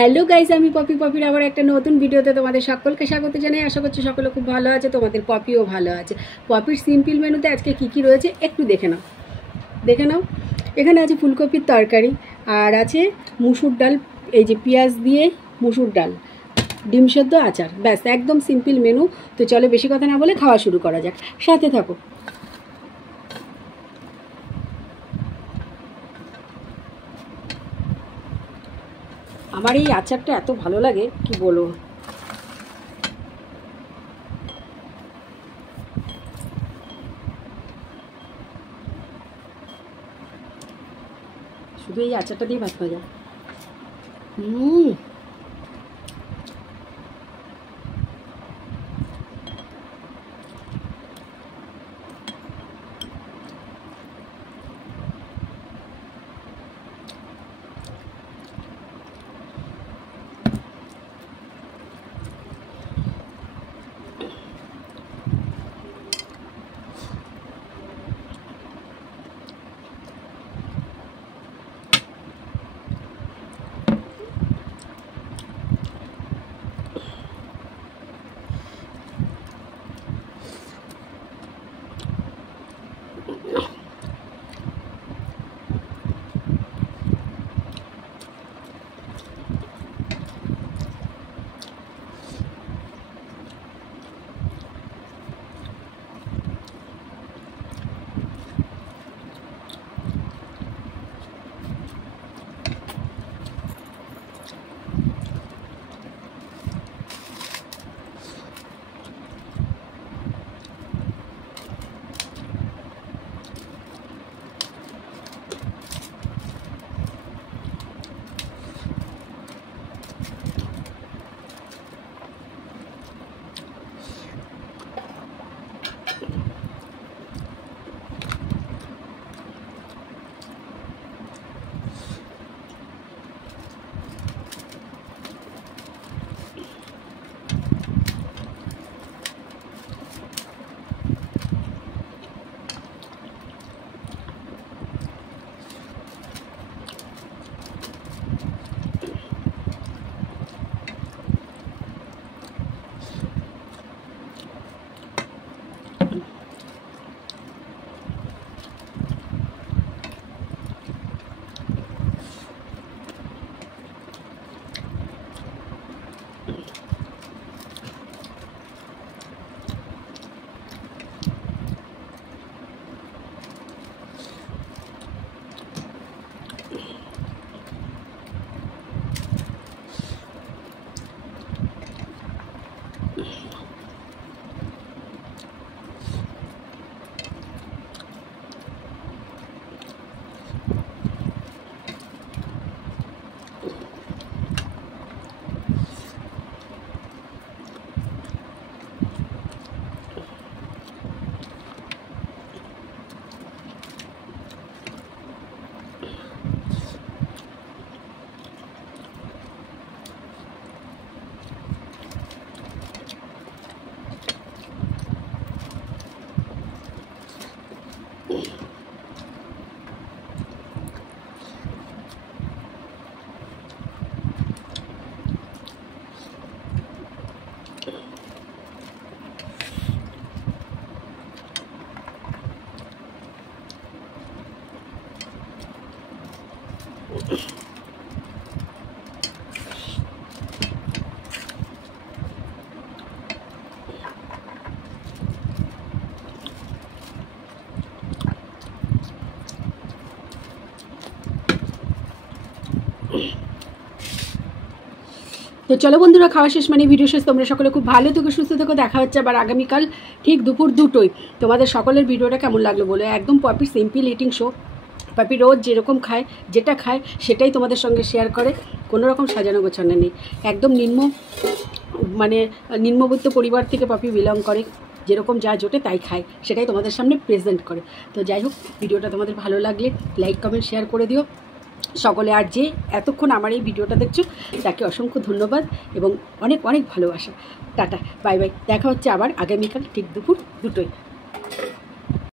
Hello guys, আমি poppy পপির আবার একটা নতুন ভিডিওতে তোমাদের সকলকে স্বাগত জানাই। আশা করছি সকলে খুব ভালো আছে, তোমাদের পপিও ভালো আছে। পপির সিম্পল মেনুতে আজকে কী রয়েছে একটু দেখে নাও। এখানে আছে ফুলকপির তরকারি, আর আছে মুসুর ডাল, এই যে পেঁয়াজ দিয়ে মুসুর ডাল, ডিম সেদ্ধ, আচার, ব্যাস একদম সিম্পল মেনু। তো চলো বেশি কথা না বলে খাওয়া শুরু করা যাক, সাথে থাকো। আমার এই আচারটা এত ভালো লাগে কি বলবো। শুধু এই আচারটা দিয়ে ভাত খাওয়া যায়। তো চলো বন্ধুরা, খাওয়া শেষ মানে ভিডিও শেষ। তোমরা সকলে খুব ভালো থেকো, সুস্থ থেকো। দেখা হচ্ছে আবার আগামীকাল ঠিক দুপুর 2টোয়। তোমাদের সকলের ভিডিওটা কেমন লাগলো বলো। একদম পপির সিম্পল ইটিং শো। পপি রোজ যেরকম খায়, যেটা খায় সেটাই তোমাদের সঙ্গে শেয়ার করে, কোনো রকম সাজানো গোছানো নেই। একদম নিম্নবিত্ত পরিবার থেকে পপি বিলং করে, যেরকম যা জোটে তাই খায়, সেটাই তোমাদের সামনে প্রেজেন্ট করে। তো যাই হোক, ভিডিওটা তোমাদের ভালো লাগলে লাইক কমেন্ট শেয়ার করে দিও সকলে। আর যে এতক্ষণ আমার এই ভিডিওটা দেখছো তাকে অসংখ্য ধন্যবাদ এবং অনেক অনেক ভালোবাসা। Tata, bye bye. দেখা হচ্ছে আবার আগামীকাল ঠিক দুপুর 2টোয়।